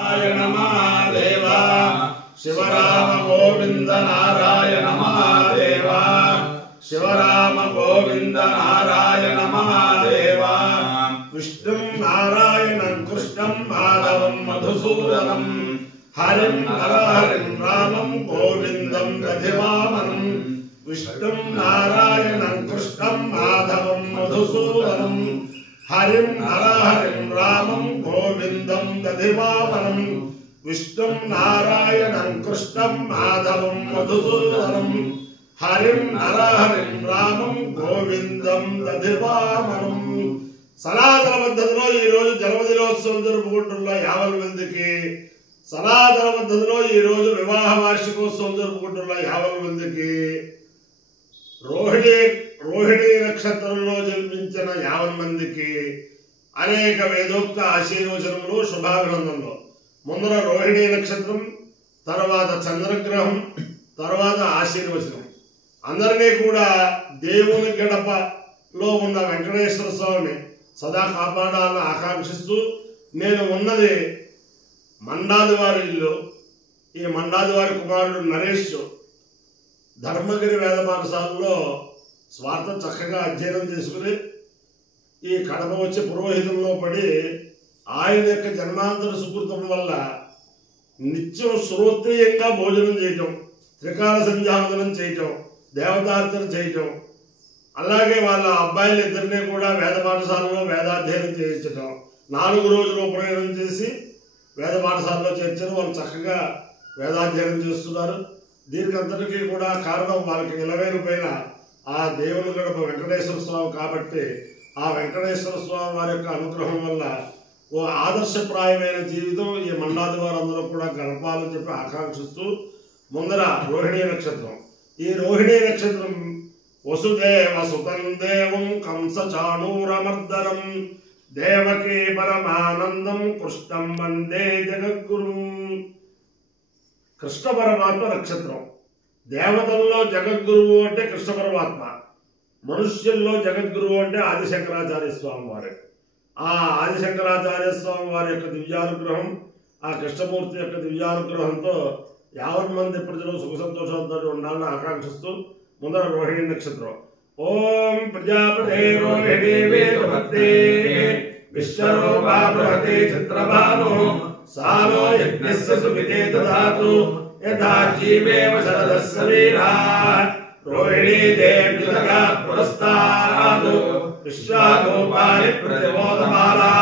नारायण महादेव शिवराम गोविंद नारायण महादेव शिवराम गोविंद नारायण महादेव विष्णु नारायणं कृष्णं माधवं मधुसूदनं हरिं नरहरिं रामं गोविंदं दधिवामनं विष्णु नारायणं कृष्णं माधवं मधुसूदनं हरिं नरहरिं रामं गोविंदं दधिवामनं विष्णु नारायणं कृष्णं माधवं मधुसूदनं हरिं नरहरिं रामं गोविंदं दधिवामनं సనాతన పద్ధతిలో ఈ రోజు జన్మదినోత్సవం జరుపుకుంటున్న 50 మందికి సనాతన పద్ధతిలో ఈ రోజు వివాహ వార్షికోత్సవం జరుపుకుంటున్న 50 మందికి రోహిణీ నక్షత్రంలో జన్మించిన 50 మందికి అనేక వేదోక్త ఆశీర్వచనములు శుభాభినందనలు. ముందర రోహిణీ నక్షత్రం, తర్వాత చంద్రగ్రహం, తర్వాత ఆశీర్వచనం. అందరినీ కూడా దేవుని గడపలో ఉన్న వెంకటేశ్వర స్వామిని సదా కాపాడాలని ఆకాంక్షిస్తూ నేను ఉన్నది మండాది వారి ఇల్లు. ఈ మండాది వారి కుమారుడు నరేష్ ధర్మగిరి వేద పాఠశాలలో స్వార్థం చక్కగా అధ్యయనం చేసుకుని ఈ కడప వచ్చే పురోహితంలో పడి ఆయన యొక్క జన్మాంతర సుకృతం వల్ల నిత్యం శ్రోత్రియంగా భోజనం చేయటం, త్రికాల సంధ్యావందనం చేయటం, దేవతార్చన చేయటం, అలాగే వాళ్ళ అబ్బాయిలిద్దరినీ కూడా వేద పాఠశాలలో వేదాధ్యయనం చేయించటం, 4 రోజులు ఉపనయనం చేసి వేద పాఠశాలలో చేర్చారు. వాళ్ళు చక్కగా వేదాధ్యయనం చేస్తున్నారు. దీనికి అంతటికీ కూడా కారణం వాళ్ళకి నిలవేరుపైన ఆ దేవుని గడప వెంకటేశ్వర స్వామి కాబట్టి ఆ వెంకటేశ్వర స్వామి వారి యొక్క అనుగ్రహం వల్ల ఓ ఆదర్శప్రాయమైన జీవితం ఈ మండాది వారందరూ కూడా గడపాలని చెప్పి ఆకాంక్షిస్తూ ముందర రోహిణీ నక్షత్రం. ఈ రోహిణీ నక్షత్రం వసుదేవ సుతం దేవం కంసచాణూరమర్దనం దేవకీ పరమానందం కృష్ణం వందే జగద్గురుం. కృష్ణ పరమాత్మ నక్షత్రం. దేవతల్లో జగద్గురువు అంటే కృష్ణ పరమాత్మ, మనుష్యుల్లో జగద్గురువు అంటే ఆదిశంకరాచార్య స్వామి వారు. ఆ ఆదిశంకరాచార్య స్వామి వారి యొక్క దివ్యానుగ్రహం, ఆ కృష్ణమూర్తి యొక్క దివ్యానుగ్రహంతో 50 మంది ప్రజలు సుఖ సంతోషాలతో ఉండాలని ఆకాంక్షిస్తూ ముందర రోహిణీ నక్షత్రం. ఓం ప్రజాపతే రోహిణీ వేదవతే విశ్వరూపా బృహతే చిత్రభాను సాలో యజ్ఞస్య సువితే దదాతు యథా జీవేమ శరదస్య వీరా రోహిణీ దేవ్యుతగా పురస్తాదు విశ్వాగోపాలి ప్రతిమోదమాలా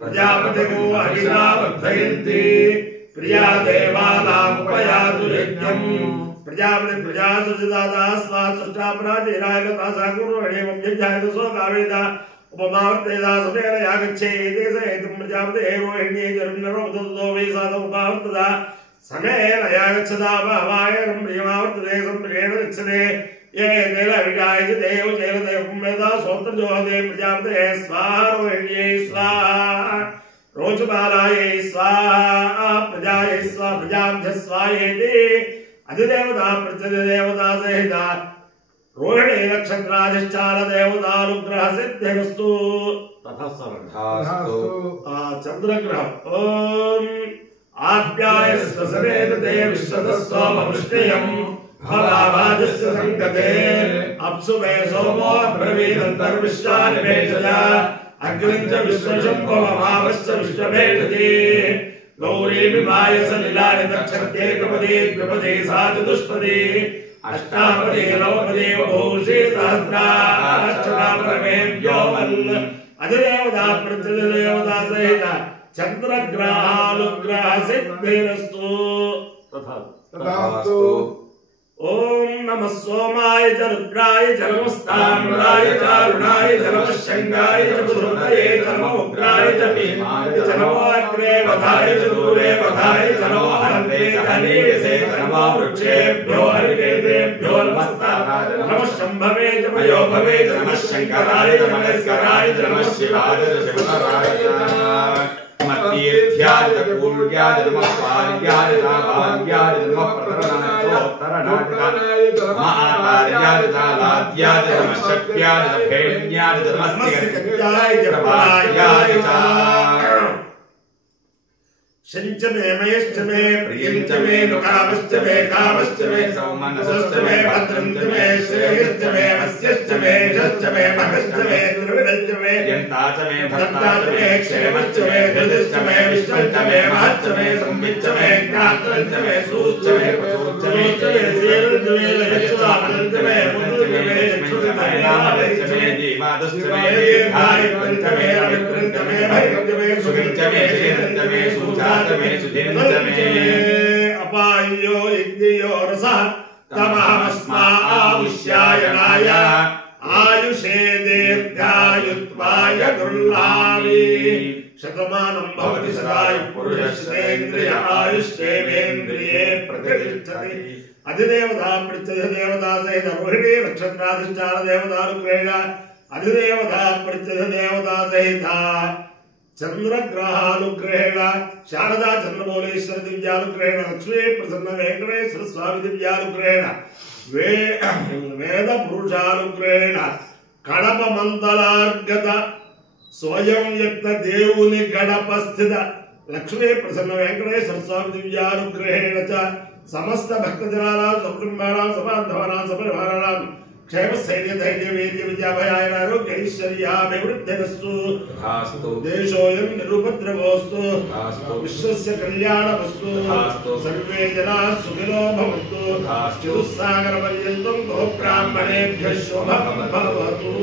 ప్రజాపతిగో అహినా వర్ధయంతి ప్రియా దేవానాముపయాతు యజ్ఞం ప్రజాపతి ప్రజాసుదాదా స్వాసృష్టాపరాధీరాయగతా సాగురోహిణీమం యజ్ఞాయతసో కావేద ఉపమావర్తేదా సుమేన యాగచ్చేదే సైతం ప్రజాపతి రోహిణీ జరుణరో ఉదతో వై సాధ ఉపమావర్తదా సమేన యాగచ్చదా భావాయనం ప్రియమావర్తదే సంప్రియేణ గచ్చదే ఏ దేల విజాయ దేవ జైన దేవం వేదా సోత్ర జోహదే ప్రజాపతే స్వాహ రోహిణ్యై స్వాహ రోచబాలాయై స్వాహ ప్రజాయై స్వాహ ప్రజాభ్య స్వాహేతి అధిదేవతా ప్రత్యధిదేవతా సహిత రోహిణీ నక్షత్రాధిష్టాన దేవతానుగ్రహ సిద్ధిరస్తు. తథాస్తు. చంద్రగ్రహం. ఓం ఆప్యాయస్వ సమేతే విశ్వతస్సోమవృష్ణియం భవావాజస్య సంకతే అప్సు మే సోమో బ్రవీరంతర్విశ్వానివేశయ అగ్నిం చ విశ్వశంభవమావశ్చ విశ్వభేషతి గౌరీ విమాయస లీలాని దక్షత్యేకపదే ద్విపదే సా చతుష్పదే అష్టాపదే నవపదే భూషే సహస్రాక్షరాపరమే వ్యోమన్ అధిదేవతా ప్రత్యధిదేవతా సహిత చంద్రగ్రహానుగ్రహ సిద్ధిరస్తు. తథాస్తు. ఓం నమః సోమాయ చ రుద్రాయ చ నమస్తామ్రాయ చ అరుణాయ చ నమః శంగాయ చ పురుషోత్తయే చ నమః ఉగ్రాయ చ భీమాయ చ నమో అగ్రే వధాయ చ దూరే వధాయ చ నమో అనంతే ధనీయసే చ నమో వృక్షేభ్యో హరికేతేభ్యో నమస్తాయ నమః శంభవే చ మయోభవే చ నమః శంకరాయ చ నమస్కరాయ చ నమః శివాయ చ శివరాయ చ మత్యేధ్యాయ చ పూర్వ్యాయ చ నమః పార్యాయ చ భాగ్యాయ చ నమః ప్రతరణాయ చ మహాకార్యాయ చ లాద్యాయ చ నమః శక్త్యాయ చ భేణ్యాయ చ నమః స్థిత్యాయ చ ప్రపాయాయ చ शंच मे मयश्च मे प्रियंच मे कामश्च मे कामश्च मे सौमनसश्च मे भद्रंच मे श्रेयश्च मे वस्यश्च मे यशश्च मे भगश्च मे द्रविडश्च मे यन्ताच मे भक्ताच मे क्षेमश्च मे हृदश्च मे विश्वश्च मे महच्च मे संविच्च मे ज्ञात्रंच मे सूच्च मे पशुच्च मे सीरंच मे लयश्च मे मुद्रंच मे यक्षुच्च मे नामश्च मे जीवादश्च मे दीर्घायुश्च मे अविक्रंच मे भयंच मे सुखंच मे शेरंच मे सूचा अपायो यज्ञयो रसः तमहमस्मा आयुष्यायणाय आयुषे दीर्घायुत्वाय दुर्लाभे शतमानं भवति सदायुः पुरुषस्येन्द्रिय आयुष्येवेन्द्रिये प्रतिष्ठति अधिदेवता प्रत्यधिदेवता सहित रोहिणी नक्षत्राधिष्ठान देवतानुग्रहेण अधिदेवता प्रत्यधिदेवता सहित चंद्रग्रहानुग्रहेण शारदा चंद्रमौलेश्वर दिव्यानुग्रहेण लक्ष्मी प्रसन्न वेंकटेश्वर स्वामी दिव्यानुग्रहेण वेद पुरुषानुग्रहेण कड़प मंतलार्गत स्वयं व्यक्त देवुनि गणप स्थित लक्ष्मी प्रसन्न वेंकटेश्वर स्वामी दिव्यानुग्रहेण च समस्त भक्तजनानां सकुटुंबानां सबान्धवानां सपरिवाराणां क्षेम स्थैर्य धैर्य वीर्य विद्याभयाय आरोग्य ऐश्वर्याभिवृद्धिरस्तु आस्तु देशोऽयं निरुपद्रवोऽस्तु आस्तु विश्वस्य कल्याणमस्तु आस्तु सर्वे जनाः सुखिनो भवन्तु आस्तु चतुस्सागरपर्यन्तं गोब्राह्मणेभ्यः शुभं भवतु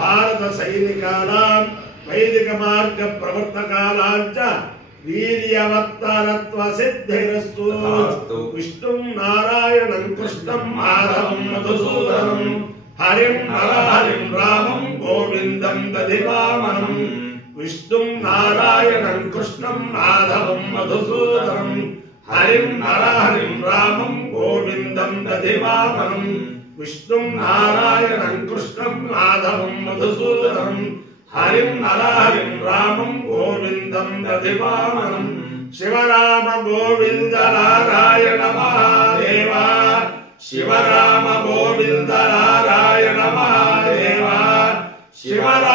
भारत सैनिकानां वैदिक मार्ग प्रवर्तकानां च वीर्यवत्तरत्व सिद्धिरस्तु विष्णुं नारायणं कृष्णं माधवं मधुसूदनं हरिं नरहरिं रामं गोविन्दं दधिवामनं विष्णुं नारायणं कृष्णं माधवं मधुसूदनं हरिं नरहरिं रामं गोविन्दं दधिवामनं विष्णुं नारायणं कृष्णं माधवं मधुसूदनं हरिं नरहरिं रामं गोविन्दं दधिवामनं शिवराम गोविन्द नारायण महादेव शिवराम गोविन्द नारायण महादेव शिवराम